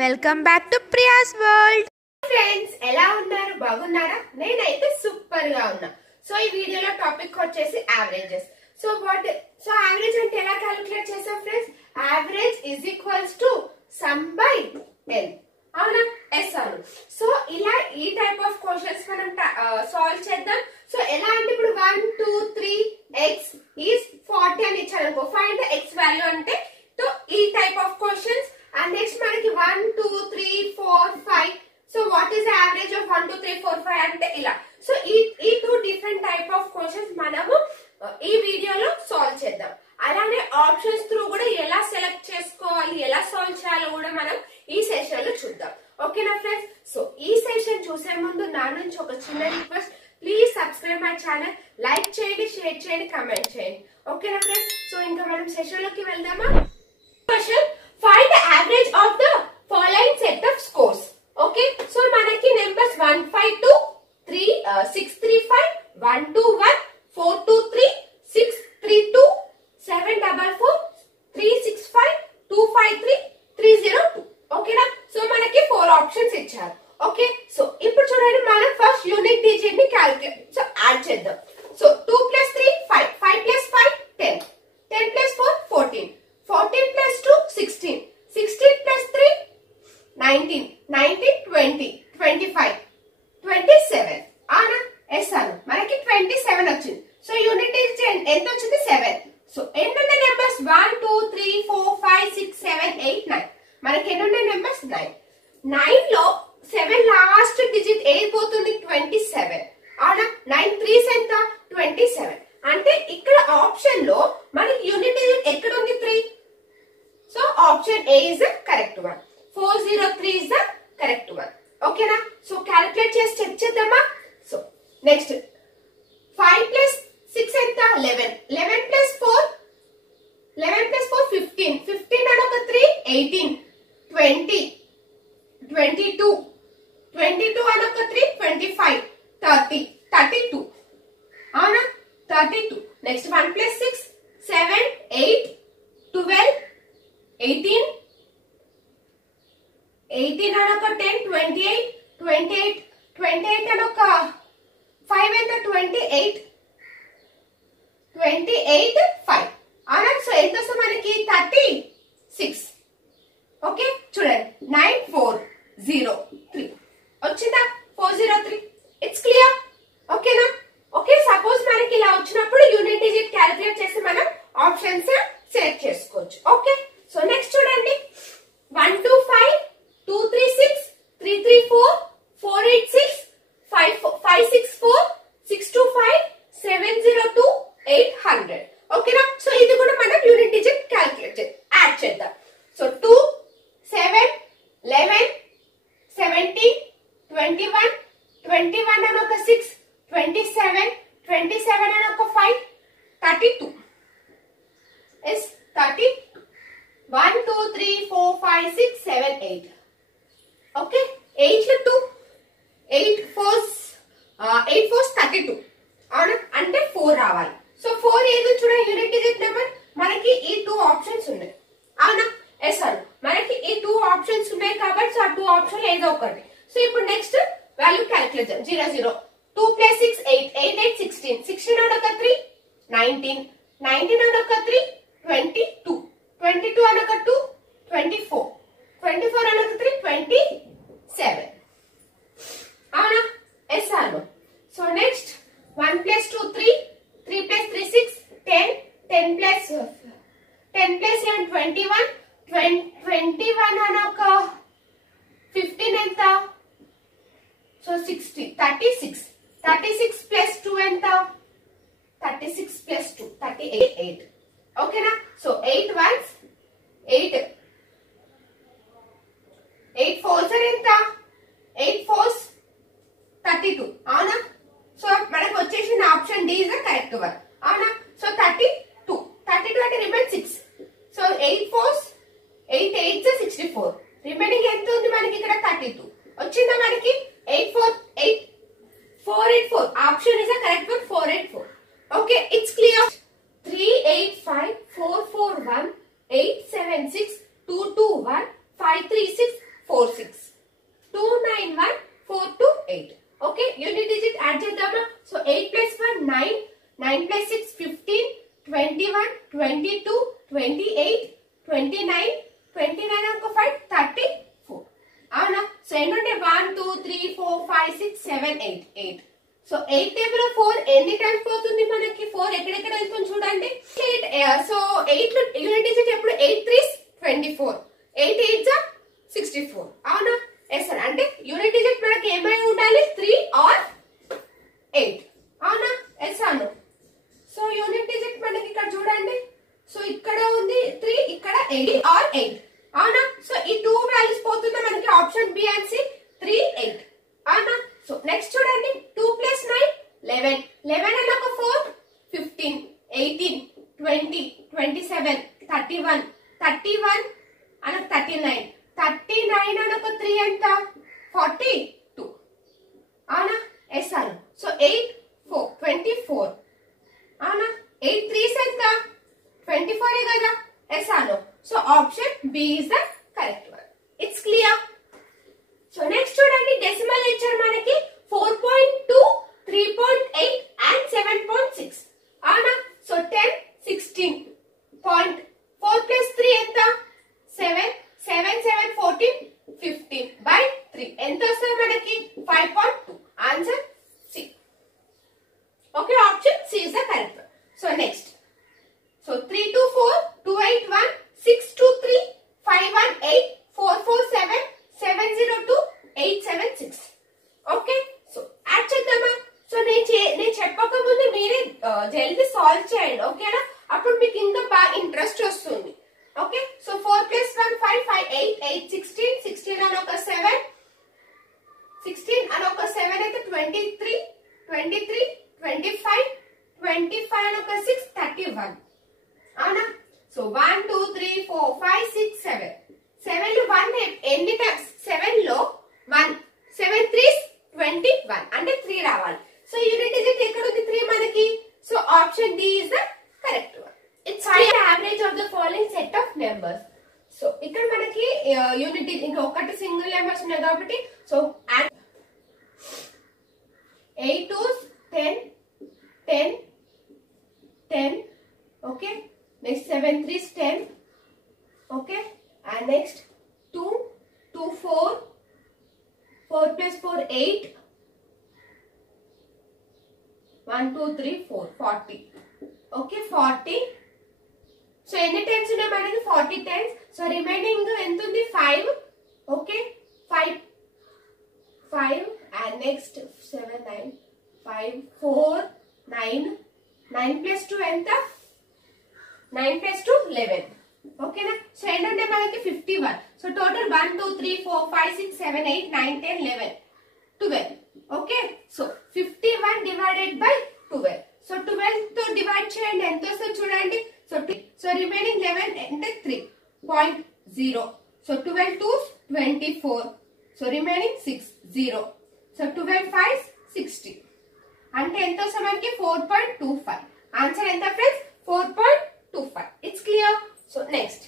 Welcome back to Priya's world. Friends, ఎలా ఉన్నారు? బాగున్నారా? నేనైతే సూపర్ గా ఉన్నా. సో ఈ వీడియోలో టాపిక్ వచ్చేసి యావరేజెస్. సో యావరేజ్ అంటే ఎలా క్యాలిక్యులేట్ చేసాం friends? Average is equals to sum by n. అవునా? ఎస్ అవును. సో ఇలా ఈ టైప్ ఆఫ్ క్వశ్చన్స్ మనం సాల్వ్ చేద్దాం. సో ఎలా అంటే ఇప్పుడు 1 2 3 x ఈజ్ 40 అని ఇచ్చారు అనుకో, ఫైండ్ ద x వాల్యూ అంటే సో ఈ type of questions. And next మనకి 1 2 3 4 5. So what is the average of 1 2 3 4 5 అంటే ఇలా. సో ఈ two different type of questions మనము ఈ వీడియోలో సాల్వ్ చేద్దాం. అలానే ఆప్షన్స్ త్రూ కూడా ఎలా సెలెక్ట్ చేసుకోవాలి, ఎలా సాల్వ్ చేయాలో కూడా మనం ఈ సెషన్ లో చూద్దాం. ఓకేనా ఫ్రెండ్స్? సో ఈ సెషన్ చూసే ముందు నా నుంచి ఒక చిన్న request, please subscribe my channel, like చేయండి, షేర్ చేయండి, కమెంట్ చేయండి. ఓకేనా ఫ్రెండ్స్? సో ఇంకా మనం సెషన్ లోకి వెళ్దామా? Question, find the average of the following set of scores. Okay, so మనకి నెంబర్స్ 152 3 635 121 423 632 744 365 253 302. ఓకేనా? సో మనకి 4 ఆప్షన్స్ ఇచ్చారు. ఓకే, సో ఇప్పుడు చూడండి, మనం ఫస్ట్ యూనిట్ డిజిట్ ని క్యాలిక్యులేట్ యాడ్ చేద్దాం. సో 2 + 3 5 5 + 5 10 10 + 4 14 14 + 2 16 16 + 3 19 19 20 25 27. అవునా? ఎస్ అను, మనకి 27 వచ్చింది. సో యూనిట్ డిజిట్ ఎంత వచ్చింది? 7. సో ఎన్ని ఉన్నాయి నెంబర్స్? 1 2 3 4 5 6 7 8 9. మనకి ఎన్ని ఉన్నాయి నెంబర్స్? 9. 9 లో 7 లాస్ట్ డిజిట్ ఏది పోతుంది? 27. అవునా? 9 3s ఎంత? 27. అంటే ఇక్కడ ఆప్షన్ లో మనకి యూనిట్ డిజిట్ ఎక్కడ ఉంది? 3. So option A is the correct one. 403 is the correct one. ఓకేనా? సో క్యాలిక్యులేట్ చేసి చెక్ చేద్దామా? సో నెక్స్ట్ 5 + 6 ఎంత? 11 11 + 4 11 + 4 15 15 అని ఒక 3 18 20 22 22 అని ఒక 3 25 30 32. అవునా? 32. నెక్స్ట్ 1 + 6 7 8 12 18 18 అని ఒక 10 28 28 28 అని ఒక 5 ఎంత? 28 28 5. అవునా? సో ఎంత వస్తుంది మనకి? 36. ఓకే, చూడండి, 9403 వచ్చిందా? 403. It's clear. ఓకేనా? ఓకే, సపోజ్ మనకి ఇలా వచ్చినప్పుడు యూనిట్ డిజిట్ క్యాలిక్యులేట్ చేసి మనం ఆప్షన్స్ సెలెక్ట్ చేసుకోవచ్చు. ఓకే, సో నెక్స్ట్ చూడండి, 125 236 334 486 564 625 702 800. ఓకేనా? సో ఇది కూడా మనం యూనిట్ డిజిట్ క్యాలిక్యులేట్ యాడ్ చేద్దాం. సో 2 7 11 17 21 21 అని ఒక 6 27 27 అని ఒక 5 32 is 30 1 2 3 4 5 6 7 8. ఓకే, 8 లో 2 8 4s 32. అవునా? అంటే 4 రావాలి. సో 4 ఏదో చూడండి, యూనిట్ డిజిట్ నెంబర్ మనకి ఈ 2 ఆప్షన్స్ ఉన్నాయి. అవునా? ఎస్ అవును, మనకి ఈ 2 ఆప్షన్స్ ఉన్నాయి కాబట్టి ఆ 2 ఆప్షన్ ఏదో ఒకటి. సో ఇప్పుడు నెక్స్ట్ వాల్యూ క్యాలిక్యులేట్ చేద్దాం. 0 0 2 + 6 8 8 8 16 16 అని ఒక 3 19 19 అని ఒక 3 22 22 అని ఒక 2 24 24 అని ఒక 3 27. అవునా? ఎస్ అవును. సో నెక్స్ట్ 1 + 2 3 3 + 3 6 10 10 + 11 21 21 అని ఒక 15 ఎంత? సో 60 36 36 + 2 ఎంత? 36 + 2 38. ఓకేనా? సో 8 1s 8 8 4s ఎంత? 8 4s 32. అవునా? సో మనకు వచ్చేసిన option D is the correct one. అవునా? సో 32 32 అంటే remain 6. So 8 4s 8 8s 64. Remaining ఎంత ఉంది మనకి ఇక్కడ? 32 వచ్చిందా మనకి? 8 4 8 484. Option is the correct one, 484. Okay, it's clear. 385 441 876 221 536 6 291 428. Okay, unit digit add చేద్దామా? సో 8 plus 1 9, 9 plus 6 15, 21 22 28 29 29 ఒక 5 34. అవునా? సో ఏంటంటే 1 2 3 4 5 6 7 8 8. సో 8 టేబుల్ 4 ఎన్ని టైమ్స్ పోతుంది మనకి? 4 ఎక్కడెక్కడ వెళ్తుంది చూడండి. సో 8 లో యూనిట్ డిజిట్ ఎప్పుడు 8 3 24, 8 8 64. అవునా? Yes sir. అంటే యూనిట్ డిజిట్ మనకి ఏమై ఉండాలి? 3 or 8. అవునా? ఎస్ అను. సో యూనిట్ డిజిట్ మనకి ఇక్కడ చూడండి. సో ఇక్కడ ఉంది 3, ఇక్కడ 8 or 8. అవునా? సో ఈ 2 వాల్యూస్ పోతున్నా మనకి ఆప్షన్ బి అండ్ సి 3 8. అవునా? సో నెక్స్ట్ చూడండి 2 plus 9 11, 11 and ఒక 4 15, 18 20 27 31 31 and 39 39 and ఒక 3 ఎంత? 42. అవునా? ఎస్ అను. సో 8 4 24. అవునా? 8 3 ఎంత? 24 కదా. Yes Anu. So option B is the correct one. It's clear. So next చూడండి డెసిమల్ ఇచ్చారు మనకి 4.2, 3.8 and 7.6. అవునా? సో 10 16. 4 plus 3 ఎంత? 7 7 7 14 15 by 3 ఎంత వస్తుంది మనకి? 5.2. Answer C. Okay, option C is the correct one. So next so 3 2 4 2 8 1 6 2 3 5 1 8 4 4 7 7 0 2 8 7 6. Okay, so add చేద్దామా? So నేను చెప్పక ముందు మీరే జల్దీ సాల్వ్ చేయండి. ఓకేనా? అప్పుడు మీకు ఇంకా బాగా ఇంట్రెస్ట్ వస్తుంది. ఓకే, సో 4 plus 1 5 5 8 8 16 16 అని ఒక 7 16 అని ఒక 7 అయితే 23 23 25 25 అని ఒక 6 31. అవునా? సో 1 2 3 4 5 6 7 7 లో 1 ఎన్ని టైమ్స్? 7 లో 1 7 3 21 అంటే 3 రావాలి. సో యూనిట్ డిజిట్ ఎక్కడ ఉంది? 3 మనకి. So option D is the correct one. It's find the average of the following set of numbers. So ఇక్కడ మనకి యూనిట్ డిజిట్ ఇంకా ఒకటి సింగిల్ నెంబర్స్ ఉన్నాయి కాబట్టి so 8 2s 10 10 10. Okay, next 7 3s 10. Okay, and next 2 2 4 4 plus 4 8 1 2 3 4 40. Okay, 40. So ఎన్ని tense ఉన్నాయి మనకి? 40 tense. So remaining ఎంత ఉంది? 5. ఓకే, 5 5 and next 7 9 5 4 9 9 plus 2 ఎంత? 9 plus 2 11. ఓకేనా? సో ఏంటంటే మనకి 51. So total 1 2 3 4 5 6 7 8 9 10 11 12. Okay, so 51 divided by 12. So 12 తో డివైడ్ చేయండి ఎంత వస్తుంది చూడండి. సో రిమైనింగ్ 11 అంటే 3.0. So 12 2s 24. So remaining 6 0. So 12 5s 60 అంటే ఎంత వస్తుంది మనకి? 4.25. ఆన్సర్ ఎంత friends? 4.25. It's clear. So next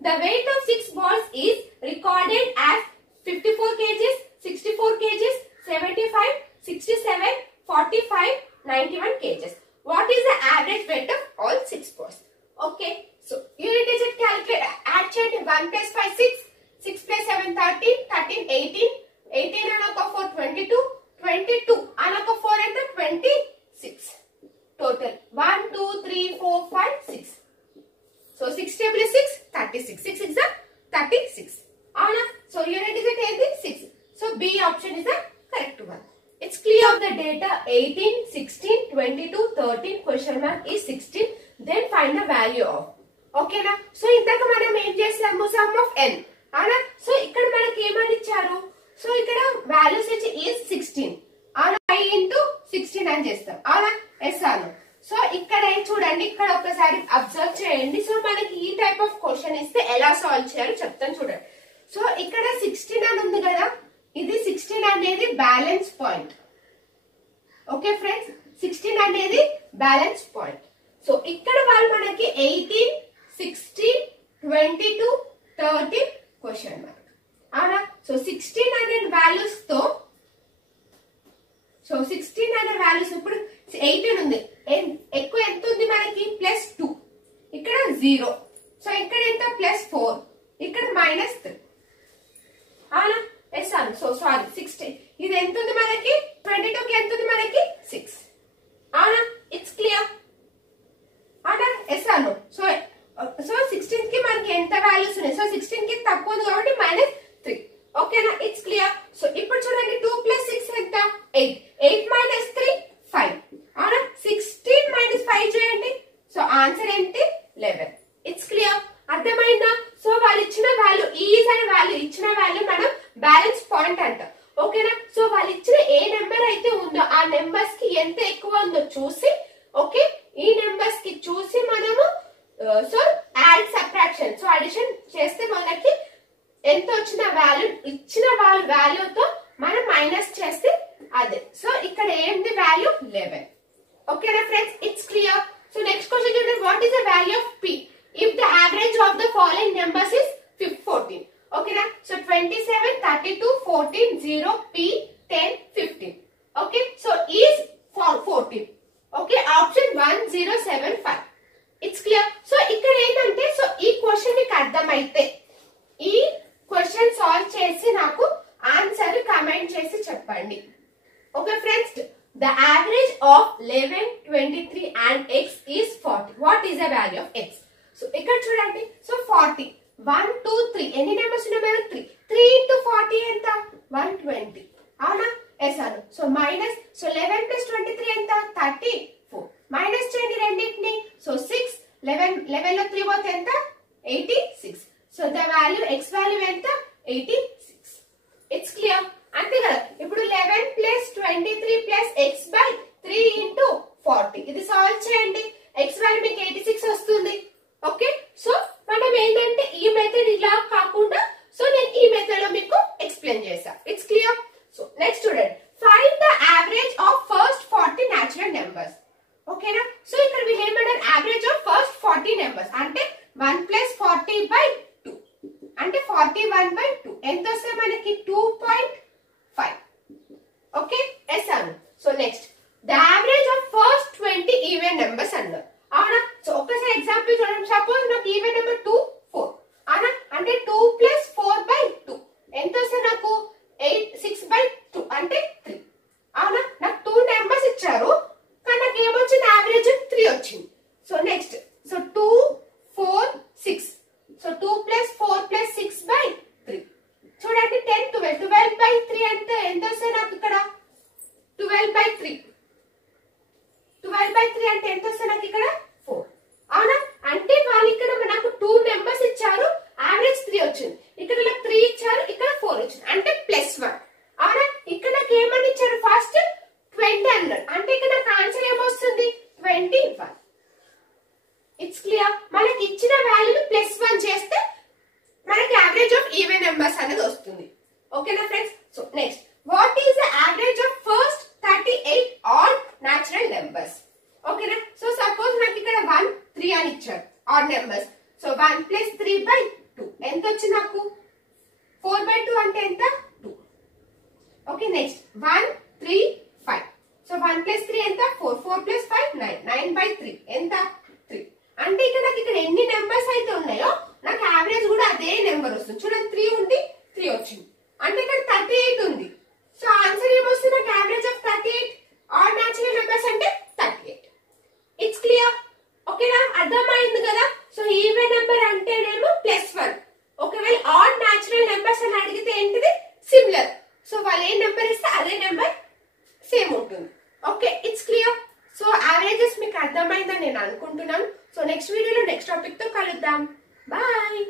the weight of 6 balls is recorded as 54 kgs, 64 kgs, 75, 67, 45, 91 kgs. What is the average weight of all 6 balls? Okay, so unit digit calculate. Add చేయండి. 1 plus 5 6, 6 plus 7 13, 13 18, 18 అనొక 4 22, 22 అనొక 4 అంటే 26. Total 1 2 3 4 5 6. So 6 table is 6 36. 6 is the 36. Avuna? So unit digit is 6. So B option is the correct one. It's clear of the data 18, 16, 22, 13 question mark is 16. Then find the value of. Okay na? So ఇంతక మనం ఏం చేసాము? Sum of n. అవునా? So ఇక్కడ మనకి ఏమని ఇచ్చారు? So ఇక్కడ వాల్యూస్ వచ్చి is 16. అవునా? 5 into 16 అని చేస్తాం. అవునా? ఎస్ అను. సో ఇక్కడ చూడండి, ఇక్కడ ఒకసారి అబ్జర్వ్ చేయండి. సో మనకి ఈ టైప్ ఆఫ్ క్వశ్చన్ ఇస్తే ఎలా సాల్వ్ చేయాలో చెప్తాను చూడండి. సో ఇక్కడ 16 అని ఉంది కదా, ఇది 16 అనేది బ్యాలెన్స్ పాయింట్. ఓకే ఫ్రెండ్స్, 16 అనేది బ్యాలెన్స్ పాయింట్. సో ఇక్కడ వాళ్ళు మనకి 18, 16, 22, 13 క్వశ్చన్ మార్క్. అవునా? సో 1600 వాల్యూస్ తో సో 1600 వాల్యూస్ ఇప్పుడు 18 ఉంది, ఎక్కువ ఎంత ఉంది మనకి +2, ఇక్కడ 0, సో ఇక్కడ ఎంత +4, ఇక్కడ -3. అవునా? ఎస్ అను. సో సారీ 16 ఇది ఎంత ఉంది మనకి 22 కి ఎంత ఉంది మనకి 6. అవునా? It's clear. అవునా? ఎస్ అను. సో 16 కి మనకి ఎంత వాల్యూస్ ఉన్నాయి? సో 16 కి తక్కువ ఉంది కాబట్టి -3. ఓకేనా? It's clear. సో ఇప్పుడు చూడండి 2 + 6 ఎంత 8, 8 - 3 5. అవునా? 16 - 5 చేయండి. సో ఆన్సర్ ఏంటి 11. It's clear. అర్థమైందా? సో వాళ్ళు ఇచ్చిన వాల్యూ ఈజ్ అనే వాల్యూ ఇచ్చిన వాల్యూ మనం బ్యాలెన్స్ పాయింట్ అంటాం. ఓకేనా? సో వాళ్ళు ఇచ్చిన ఏ నెంబర్ అయితే ఉందో ఆ నెంబర్స్ కి ఎంత ఎక్కువ ఉందో చూసి, ఓకే, ఈ నెంబర్స్ కి చూసి మనము so add subtraction, so addition చేస్తే మనకి ఎంత వచ్చిన వాల్యూ ఇచ్చిన వాళ్ళ వాల్యూతో మనం మైనస్ చేస్తే అదే. సో ఇక్కడ ఏంటి వాల్యూ 11. ఓకేనా friends? It's clear. So next question చూడండి. What is the value of p if the average of the following numbers is 14? ఓకేనా? So 27, 32, 14, 0, p, 10, 15. Okay, so is 14. Okay, option 1, 0, 7, 5. It's clear. So ఇక్కడ ఏంటంటే so ఈ question మీకు అర్థమైతే ఈ question solve చేసి నాకు ఆన్సర్ కామెంట్ చేసి చెప్పండి. Okay friends, the average of 11, 23 and x is 40. What is the value of x? So ఇక్కడ చూడండి. సో 40, 1, 2, 3 ఎన్ని నెంబర్స్ ఉన్నాయి మనకు 3. 3 into 40 ఎంత 120. అవునా? ఎస్ అను. సో మైనస్, సో 11 + 23 ఎంత 34. మైనస్ చేయండి రెండింటిని. సో 6, 11 లో 3 పోతే ఎంత 86. So the value x value ఎంత 86. It's clear. అంతే కదా? ఇప్పుడు 11 + 23 + x/3 × 40 ఇది సాల్వ్ చేయండి. x వాల్యూ మీకు 86 వస్తుంది. ఓకే, సో మనం ఏంటంటే ఈ మెథడ్ ఇలా కాకుండా సో నేను ఈ మెథడ్ లో మీకు ఎక్స్ప్లెయిన్ చేశా. It's clear. సో నెక్స్ట్ చూడండి. Find the average of first 40 natural numbers. ఓకేనా? సో ఇక్కడ వీళ్ళు ఏమన్నారు యావరేజ్ ఆఫ్ ఫస్ట్ 40 నెంబర్స్ అంటే 1 + 40/2 అంటే 41/2 ఎంత వస్తే మనకి 2.5. Okay, yes Anu. So next the average of first 20 even numbers అన్నారు. అవునా? సో ఒక్కసారి ఎగ్జాంపుల్ చూడండి. సపోజ్ నాకు ఈవెన్ నెంబర్ 2, 4. అవునా? అంటే 2 + 4/2 ఎంత వస్తే నాకు 6/2 అంటే 3. అవునా? నాకు 2 నెంబర్స్ ఇచ్చారు కానీ నాకు ఏమొచ్చింది యావరేజ్ 3 వచ్చింది. So next so 2, 4, 6. సో 2 + 4 + 6/3 చూడండి 10, 12. 12/3 అంటే ఎంత వస్తే నాకు ఇక్కడ 12/3. 12/3 అంటే ఎంత వస్తే నాకు ఇక్కడ 4. అవునా? అంటే వాళ్ళు ఇక్కడ నాకు 2 నెంబర్స్ ఇచ్చారు, యావరేజ్ 3 వచ్చింది. ఇక్కడ నాకు 3 ఇచ్చారు, ఇక్కడ 4 వచ్చింది అంటే +1. అవునా? ఇక్కడ నాకు ఏమని ఇచ్చారు ఫస్ట్ 20 అన్నారు అంటే ఇక్కడ నాకు ఆన్సర్ ఏమొస్తుంది 21. It's clear. మనకి ఇచ్చిన వాల్యూని +1 చేస్తే మనకి యావరేజ్ ఆఫ్ ఈవెన్ నెంబర్స్ అనేది వస్తుంది. ఓకేనా friends? So next what is the average of first 38 add natural numbers. ఓకేనా? సో సపోజ్ నాకు ఇక్కడ 1, 3 అని ఇచ్చారు ఆడ్ నెంబర్స్. సో 1 + 3/2 ఎంత వచ్చింది నాకు 4/2 అంటే ఎంత 2. Okay, next 1, 3, 5. సో 1 + 3 ఎంత 4, 4 + 5 9, 9/3 ఎంత 3. అంటే ఇక్కడ నాకు ఇక్కడ ఎన్ని నెంబర్స్ అయితే ఉన్నాయో నాకు యావరేజ్ కూడా అదే నెంబర్ వస్తుంది. చూడండి 3 ఉంది, 3 వచ్చింది అంటే ఇక్కడ 38 ఉంది. సో ఆన్సర్ ఏమొస్తుంది నాకు average of 38 add natural numbers అంటే 38. It's clear. ఓకేనా? అర్థమైంది కదా? సో ఈవెన్ నెంబర్ అంటేనేమో +1. ఒకవేళ ఆడ్ న్యాచురల్ నెంబర్స్ అని అడిగితే ఏంటిది సిమిలర్. సో వాళ్ళు ఏ నెంబర్ ఇస్తే అదే నెంబర్ సేమ్ ఉంటుంది. Okay, it's clear. So averages మీకు అర్థమైందని నేను అనుకుంటున్నాను. సో నెక్స్ట్ వీడియోలో నెక్స్ట్ టాపిక్ తో కలుద్దాం. బాయ్.